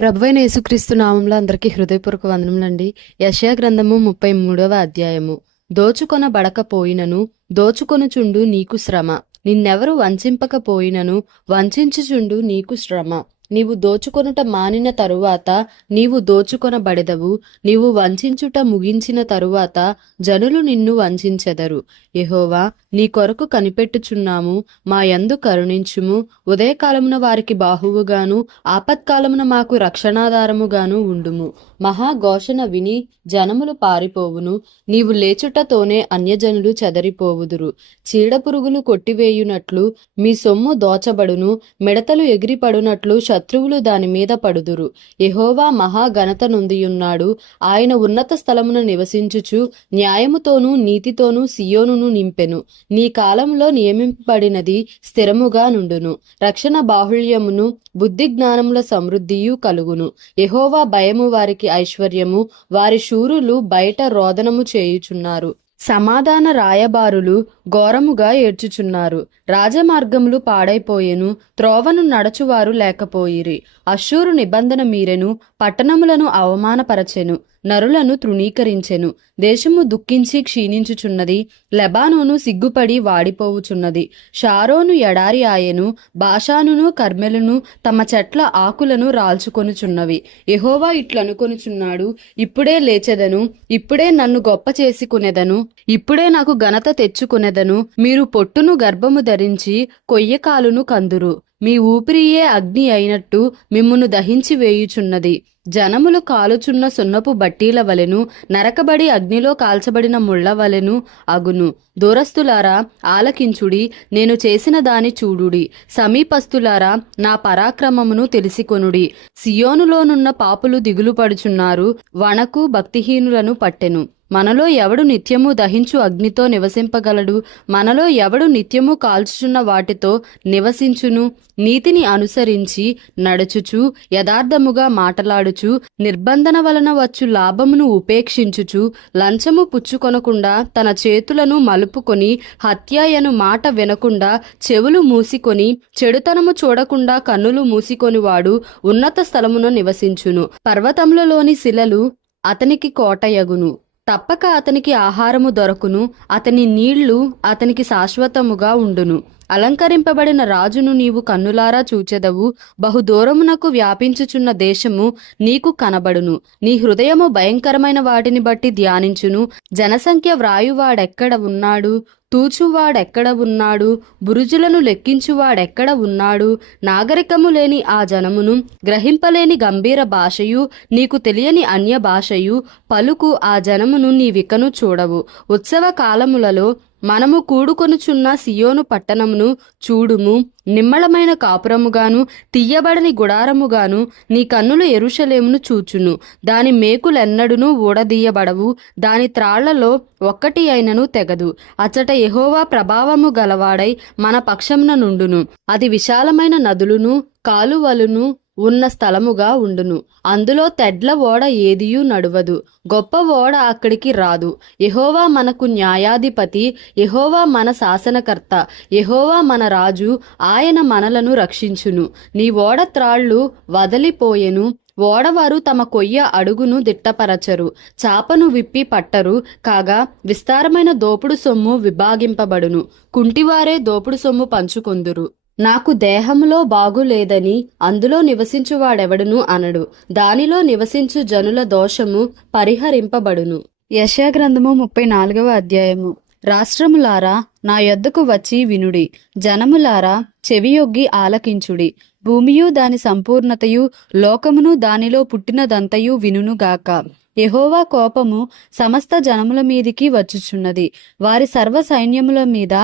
ప్రభువైన యేసుక్రీస్తు నామంలో అందరికీ హృదయపూర్వక వందనములండి. యెషయా గ్రంథము 33వ అధ్యాయము. దోచుకొనబడకపోయినను దోచుకొనుచుండు నీకు శ్రమ, నిన్నెవరు వంచింపకపోయినను వంచించుచుండు నీకు శ్రమ. నీవు దోచుకొనుట మానిన తరువాత నీవు దోచుకొనబడెదవు. నీవు వంచించుట ముగించిన తరువాత జనులు నిన్ను వంచెదరు. యెహోవా, నీ కొరకు కనిపెట్టుచున్నాము, మా యందు కరుణించుము. ఉదయకాలమున వారికి బాహువుగాను ఆపత్కాలమున మాకు రక్షణాధారముగాను ఉండుము. మహాఘోషణ విని జనములు పారిపోవును. నీవు లేచుటతోనే అన్యజనులు చెదరిపోవుదురు. చీడపురుగులు కొట్టివేయునట్లు మీ సొమ్ము దోచబడును. మిడతలు ఎగిరిపడునట్లు శత్రువులు దాని మీద పడుదురు. యెహోవా మహాఘనత నొందియున్నాడు. ఆయన ఉన్నత స్థలమున నివసించుచు న్యాయముతోనూ నీతితోనూ సియోనును నింపెను. నీ కాలంలో నియమింపబడినది స్థిరముగా నుండును. రక్షణ బాహుళ్యమును బుద్ధి జ్ఞానముల సమృద్ధియు కలుగును. యెహోవా భయము వారికి ఐశ్వర్యము. వారి శూరులు బయట రోదనము చేయుచున్నారు. సమాధాన రాయబారులు ఘోరముగా ఏడ్చుచున్నారు. రాజమార్గములు పాడైపోయెను, త్రోవను నడచువారు లేకపోయిరి. అశ్షూరు నిబంధన మీరెను, పట్టణములను అవమానపరచెను, నరులను తృణీకరించెను. దేశము దుఃఖించి క్షీణించుచున్నది, లెబానోను సిగ్గుపడి వాడిపోవుచున్నది. షారోను ఎడారి ఆయెను, బాషానును కర్మెలును తమ చెట్ల ఆకులను రాల్చుకొనుచున్నవి. యెహోవా ఇట్లనుకొనుచున్నాడు, ఇప్పుడే లేచెదను, ఇప్పుడే నన్ను గొప్ప చేసుకునేదను, ఇప్పుడే నాకు ఘనత తెచ్చుకునేదను. మీరు పొట్టును గర్భము ధరించి కొయ్యకాలును కందురు. మీ ఊపిరియే అగ్ని అయినట్టు మిమ్మును దహించి వేయుచున్నది. జనములు కాలుచున్న సున్నపు బట్టీల వలెను, నరకబడి అగ్నిలో కాల్చబడిన ముళ్ల వలెను అగును. దూరస్తులారా ఆలకించుడి, నేను చేసిన దాని చూడుడి. సమీపస్తులారా నా పరాక్రమమును తెలిసికొనుడి. సియోనులోనున్న పాపులు దిగులు పడుచున్నారు, వణకు భక్తిహీనులను పట్టెను. మనలో ఎవడు నిత్యము దహించు అగ్నితో నివసింపగలడు? మనలో ఎవడు నిత్యము కాల్చుచున్న వాటితో నివసించును? నీతిని అనుసరించి నడుచుచు యథార్థముగా మాటలాడుచు నిర్బంధన వలన వచ్చు లాభమును ఉపేక్షించుచు లంచము పుచ్చుకొనకుండా తన చేతులను మలుపుకొని హత్యాయను మాట వినకుండా చెవులు మూసికొని చెడుతనము చూడకుండా కన్నులు మూసికొనివాడు ఉన్నత స్థలమున నివసించును. పర్వతములలోని శిలలు అతనికి కోటయగును. తప్పక అతనికి ఆహారము దొరకును. అతని నీళ్లు అతనికి శాశ్వతముగా ఉండును. అలంకరింపబడిన రాజును నీవు కన్నులారా చూచెదవు. బహుదూరమునకు వ్యాపించుచున్న దేశము నీకు కనబడును. నీ హృదయము భయంకరమైన వాటిని బట్టి ధ్యానించును. జనసంఖ్య వ్రాయువాడెక్కడ ఉన్నాడు? తూచువాడెక్కడ ఉన్నాడు? బురుజులను లెక్కించువాడెక్కడ ఉన్నాడు? నాగరికము లేని ఆ జనమును, గ్రహింపలేని గంభీర భాషయు, నీకు తెలియని అన్య భాషయు పలుకు ఆ జనమును నీవికను చూడవు. ఉత్సవ కాలములలో మనము కూడుకొనుచున్న సియోను పట్టణమును చూడుము. నిమ్మళమైన కాపురముగాను తీయబడని గుడారముగాను నీ కన్నులు యెరూషలేమును చూచును. దాని మేకులెన్నడునూ ఊడదీయబడవు, దాని త్రాళ్లలో ఒక్కటి అయినను తెగదు. అచ్చట యెహోవా ప్రభావము గలవాడై మన పక్షమున నుండును. అది విశాలమైన నదులును కాలువలును ఉన్న స్థలముగా ఉండును. అందులో తెడ్ల ఓడ ఏదియూ నడువదు, గొప్ప ఓడ అక్కడికి రాదు. యెహోవా మనకు న్యాయాధిపతి, యెహోవా మన శాసనకర్త, యెహోవా మన రాజు, ఆయన మనలను రక్షించును. నీ ఓడ త్రాళ్ళు వదలిపోయెను, ఓడవారు తమ కొయ్య అడుగును దిట్టపరచరు, చాపను విప్పి పట్టరు. కాగా విస్తారమైన దోపుడు సొమ్ము విభాగింపబడును, కుంటివారే దోపుడు సొమ్ము పంచుకొందురు. నాకు దేహములో బాగులేదని అందులో నివసించువాడెవడును అనడు. దానిలో నివసించు జనుల దోషము పరిహరింపబడును. యెషయా గ్రంథము 34వ అధ్యాయము. రాష్ట్రములారా నా యొద్దకు వచ్చి వినుడి, జనములారా చెవియొగ్గి ఆలకించుడి. భూమియు దాని సంపూర్ణతయు లోకమును దానిలో పుట్టినదంతయు వినుగాక. యెహోవా కోపము సమస్త జనముల మీదికి వచ్చుచున్నది, వారి సర్వ సైన్యముల మీద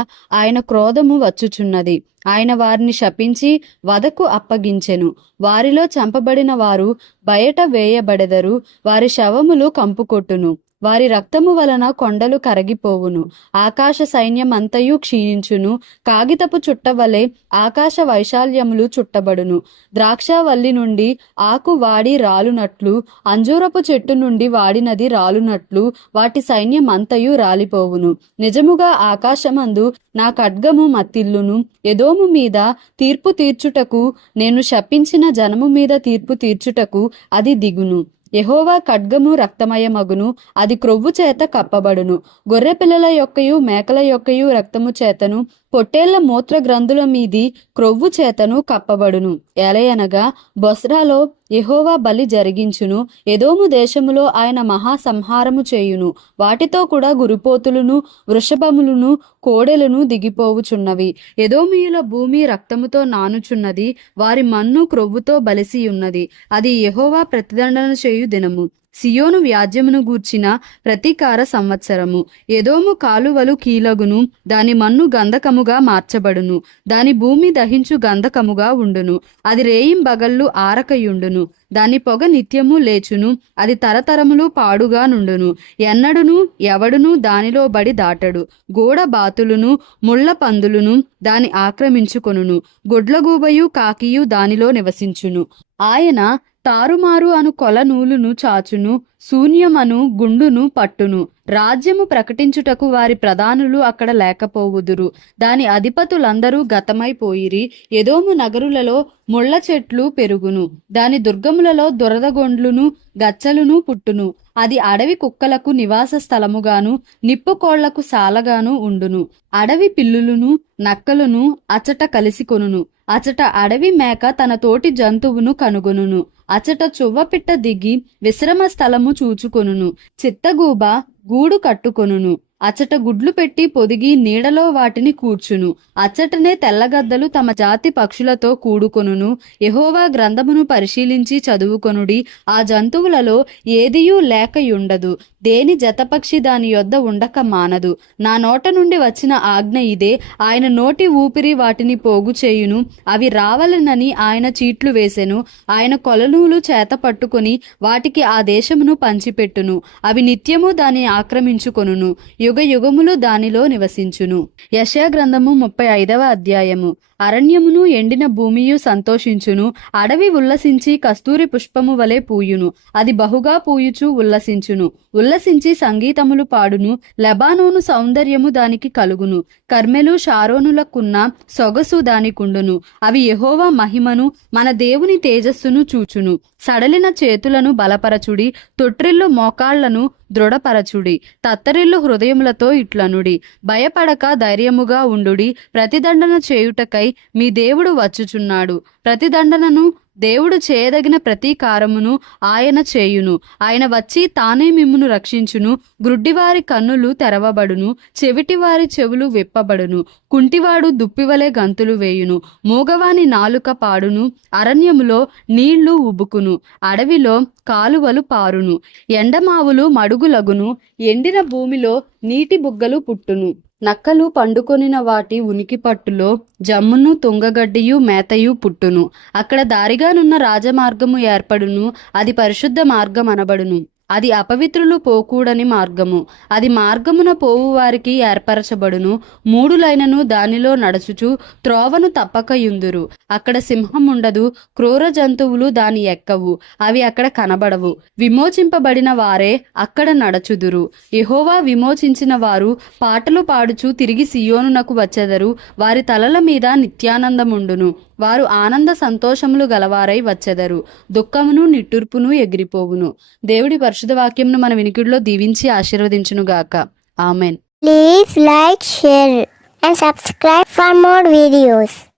ఆయన క్రోధము వచ్చుచున్నది. ఆయన వారిని శపించి వధకు అప్పగించెను. వారిలో చంపబడిన వారు బయట వేయబడెదరు, వారి శవములు కంపుకొట్టును. వారి రక్తము వలన కొండలు కరగిపోవును. ఆకాశ సైన్యం అంతయు క్షీణించును. కాగితపు చుట్టవలె ఆకాశ వైశాల్యములు చుట్టబడును. ద్రాక్షావల్లి నుండి ఆకు వాడి రాలునట్లు, అంజూరపు చెట్టు నుండి వాడినది రాలునట్లు వాటి సైన్యం అంతయు రాలిపోవును. నిజముగా ఆకాశమందు నా ఖడ్గము మత్తిల్లును. ఎదోము మీద తీర్పు తీర్చుటకు, నేను శపించిన జనము మీద తీర్పు తీర్చుటకు అది దిగును. యెహోవా ఖడ్గము రక్తమయమగును, అది క్రొవ్వు చేత కప్పబడును. గొర్రెపిల్లల యొక్కయు మేకల యొక్కయు రక్తము చేతను, పొట్టేళ్ల మూత్ర గ్రంథుల మీది క్రొవ్వు చేతను కప్పబడును. ఎలయనగా బొస్రాలో యెహోవా బలి జరిగించును. ఎదోము దేశములో ఆయన మహా సంహారము చేయును. వాటితో కూడా గురిపోతులను, వృషభములను, కోడెలను దిగిపోవుచున్నవి. ఎదోమీయుల భూమి రక్తముతో నానుచున్నది. వారి మన్ను క్రొవ్వుతో బలిసియున్నది. అది యెహోవా ప్రతిదండన చేయు దినము, సియోను వ్యాజ్యమును గూర్చిన ప్రతీకార సంవత్సరము. ఎదోము కాలువలు కీలగును, దాని మన్ను గంధకముగా మార్చబడును. దాని భూమి దహించు గంధకముగా ఉండును. అది రేయింబగళ్ళు ఆరకయుండును. దాని పొగ నిత్యము లేచును. అది తరతరములు పాడుగా నుండును. ఎన్నడును ఎవడును దానిలో బడి దాటడు. గోడ బాతులును ముళ్ళ పందులును దాని ఆక్రమించుకొనును. గొడ్లగూబయు కాకియు దానిలో నివసించును. ఆయన తారుమారు అను కొల నూలును చాచును, శూన్యమను గుండును పట్టును. రాజ్యము ప్రకటించుటకు వారి ప్రధానులు అక్కడ లేకపోవుదురు. దాని అధిపతులందరూ గతమైపోయిరి. ఎదోము నగరులలో ముళ్ళ చెట్లు పెరుగును. దాని దుర్గములలో దురదగొండ్లును గచ్చలును పుట్టును. అది అడవి కుక్కలకు నివాస స్థలముగాను, నిప్పుకోళ్లకు సాలగాను ఉండును. అడవి పిల్లులను నక్కలను అచట కలిసికొనును. అచట అడవి మేక తన తోటి జంతువును కనుగొనును. అచట చువ్వపిట్ట దిగి విశ్రమ స్థలము చూచుకొనును. చిత్తగూబ గూడు కట్టుకొనును. అచట గుడ్లు పెట్టి పొదిగి నీడలో వాటిని కూర్చును. అచ్చటనే తెల్లగద్దలు తమ జాతి పక్షులతో కూడుకొనును. యెహోవా గ్రంథమును పరిశీలించి చదువుకొనుడి. ఆ జంతువులలో ఏదియూ లేకయుండదు. దేని జతపక్షి దాని యొద్ద ఉండక మానదు. నా నోట నుండి వచ్చిన ఆజ్ఞ ఇదే. ఆయన నోటి ఊపిరి వాటిని పోగు చేయును. అవి రావలనని ఆయన చీట్లు వేసెను. ఆయన కొలనూలు చేత పట్టుకొని వాటికి ఆ దేశమును పంచిపెట్టును. అవి నిత్యము దాన్ని ఆక్రమించుకొనును. యుగ యుగములు దానిలో నివసించును. యెషయా గ్రంథము 35వ అధ్యాయము. అరణ్యమును ఎండిన భూమియు సంతోషించును. అడవి ఉల్లసించి కస్తూరి పుష్పము వలె పూయును. అది బహుగా పూయుచు ఉల్లసించును. ఉల్లసించి సంగీతములు పాడును. లెబానోను సౌందర్యము దానికి కలుగును. కర్మెలు షారోనులకున్న సొగసు దానికుండును. అవి యెహోవా మహిమను, మన దేవుని తేజస్సును చూచును. సడలిన చేతులను బలపరచుడి. తొట్రిల్లు మోకాళ్లను దృఢపరచుడి. తత్తరిల్లు హృదయములతో ఇట్లనుడి. భయపడక ధైర్యముగా ఉండుడి. ప్రతిదండన చేయుటకై మీ దేవుడు వచ్చుచున్నాడు. ప్రతిదండనను దేవుడు చేయదగిన ప్రతీకారమును ఆయన చేయును. ఆయన వచ్చి తానే మిమ్మును రక్షించును. గ్రుడ్డివారి కన్నులు తెరవబడును. చెవిటివారి చెవులు విప్పబడును. కుంటివాడు దుప్పివలే గంతులు వేయును. మూగవాని నాలుక పాడును. అరణ్యములో నీళ్లు ఉబుకును. అడవిలో కాలువలు పారును. ఎండమావులు మడుగులగును. ఎండిన భూమిలో నీటి బుగ్గలు పుట్టును. నక్కలు పండుకొనిన వాటి ఉనికి పట్టులో జమ్మును తుంగగడ్డియు మేతయు పుట్టును. అక్కడ దారిగానున్న రాజమార్గము ఏర్పడును. అది పరిశుద్ధ మార్గం అనబడును. అది అపవిత్రులు పోకూడని మార్గము. అది మార్గమున పోవు వారికి ఏర్పరచబడును. మూడులైనను దానిలో నడుచుచు త్రోవను తప్పకయుందురు. అక్కడ సింహం ఉండదు. క్రూర జంతువులు దాని ఎక్కవు. అవి అక్కడ కనబడవు. విమోచింపబడిన వారే అక్కడ నడచుదురు. యెహోవా విమోచించిన వారు పాటలు పాడుచు తిరిగి సియోనునకు వచ్చెదరు. వారి తలల మీద నిత్యానందముండును. వారు ఆనంద సంతోషములు గలవారై వచ్చెదరు. దుఃఖమును నిట్టూర్పును ఎగిరిపోవును. దేవుడి పరిశుద్ధ వాక్యంను మన వినికిడిలో దీవించి ఆశీర్వదించునుగాక. Amen. Please like, share and subscribe for more videos.